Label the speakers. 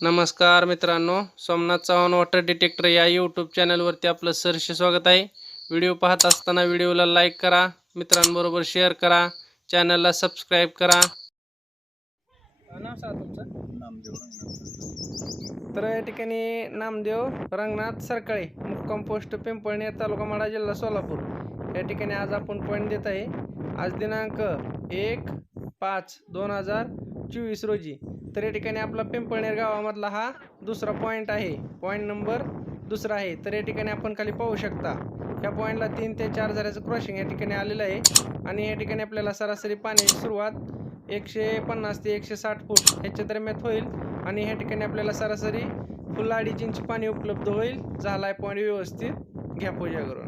Speaker 1: नमस्कार मित्रांनो Somnath Chavan water detector या यूट्यूब चॅनलवरती आपलं सहर्ष स्वागत आहे. व्हिडिओ पाहत असताना व्हिडिओला लाईक करा मित्रांबरोबर शेअर करा चॅनलला सबस्क्राईब करा. नाव सांगा तुमचं.
Speaker 2: नामदेव रंगनाथ.
Speaker 1: तर या ठिकाणी नामदेव रंगनाथ सरकाळे मुक्काम पोस्ट पिंपळणे तालुका माडा जिल्हा सोलापूर. या ठिकाणी आज आपण पॉईंट देत आहे. आज दिनांक एक पाच दोन हजार चोवीस रोजी. तर या ठिकाणी आपला पिंपळनेर गावामधला हा दुसरा पॉईंट आहे. पॉईंट नंबर दुसरा आहे. तर या ठिकाणी आपण खाली पाहू शकता या पॉईंटला तीन ते चार झऱ्याचं क्रॉसिंग या ठिकाणी आलेलं आहे. आणि या ठिकाणी आपल्याला सरासरी पाण्याची सुरुवात एकशे पन्नास ते एकशे साठ फूट ह्याच्या दरम्यान होईल. आणि ह्या ठिकाणी आपल्याला सरासरी फुल अडीच पाणी उपलब्ध होईल. झालाय पॉईंट व्यवस्थित. घ्या पूजा करून.